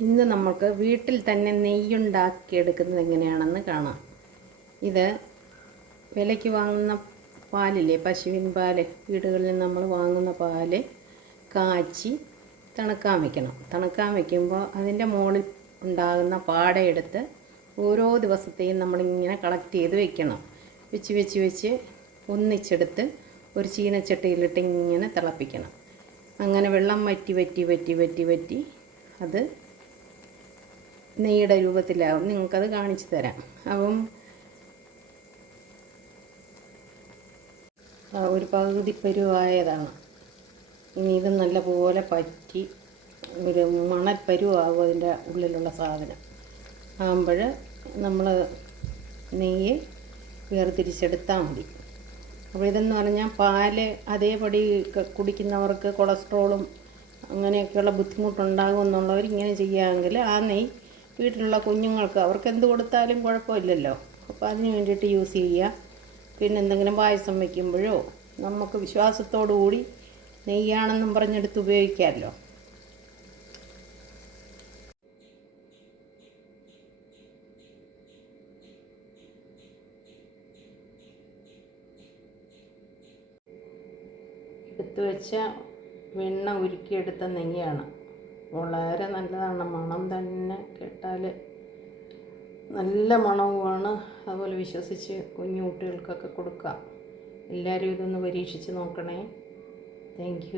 ഇന്ന് നമുക്ക് വീട്ടിൽ തന്നെ നെയ്യുണ്ടാക്കിയെടുക്കുന്നത് എങ്ങനെയാണെന്ന് കാണാം. ഇത് വിലയ്ക്ക് വാങ്ങുന്ന പാലില്ലേ? പശുവിൻ പാൽ. വീടുകളിൽ നമ്മൾ വാങ്ങുന്ന പാൽ കാച്ചി തണുക്കാൻ വെക്കണം. തണുക്കാൻ വെക്കുമ്പോൾ അതിന്റെ മുകളിൽ ഉണ്ടാകുന്ന പാടയെടുത്ത് ഓരോ ദിവസത്തെയും നമ്മളിങ്ങനെ കളക്ട് ചെയ്ത് വെക്കണം. വെച്ച് വെച്ച് വെച്ച് ഒന്നിച്ചെടുത്ത് ഒരു ചീനച്ചട്ടിയിലിട്ട് ഇങ്ങനെ തിളപ്പിക്കണം. അങ്ങനെ വെള്ളം വറ്റി വറ്റി വറ്റി വറ്റി വറ്റി അത് നെയ്യുടെ രൂപത്തിലാവും. നിങ്ങൾക്കത് കാണിച്ചു തരാം. അപ്പം ഒരു പകുതി പരുവായതാണ്. ഇനി ഇത് നല്ലപോലെ പറ്റി ഒരു മണൽപ്പരുവാകും അതിന്റെ ഉള്ളിലുള്ള സാധനം. ആകുമ്പോൾ നമ്മൾ നെയ്യ് വേർതിരിച്ചെടുത്താൽ മതി. അപ്പോൾ ഇതെന്ന് പറഞ്ഞാൽ പാൽ അതേപടി കുടിക്കുന്നവർക്ക് കൊളസ്ട്രോളും അങ്ങനെയൊക്കെയുള്ള ബുദ്ധിമുട്ടുണ്ടാകും എന്നുള്ളവർ ഇങ്ങനെ ചെയ്യുകയാണെങ്കിൽ ആ നെയ്യ് വീട്ടിലുള്ള കുഞ്ഞുങ്ങൾക്ക് അവർക്ക് എന്ത് കൊടുത്താലും കുഴപ്പമില്ലല്ലോ. അപ്പോൾ അതിന് വേണ്ടിയിട്ട് യൂസ് ചെയ്യുക. പിന്നെ എന്തെങ്കിലും പായസം വയ്ക്കുമ്പോഴോ നമുക്ക് വിശ്വാസത്തോടു കൂടി നെയ്യാണെന്നും പറഞ്ഞെടുത്ത് ഉപയോഗിക്കാമല്ലോ. എടുത്തു വെച്ച വെണ്ണ ഉരുക്കിയെടുത്ത നെയ്യാണ്. വളരെ നല്ലതാണ്. മണം തന്നെ കേട്ടാൽ നല്ല മണവുമാണ്. അതുപോലെ വിശ്വസിച്ച് കുഞ്ഞു കുട്ടികൾക്കൊക്കെ കൊടുക്കാം. എല്ലാവരും ഇതൊന്ന് പരീക്ഷിച്ച് നോക്കണേ. താങ്ക്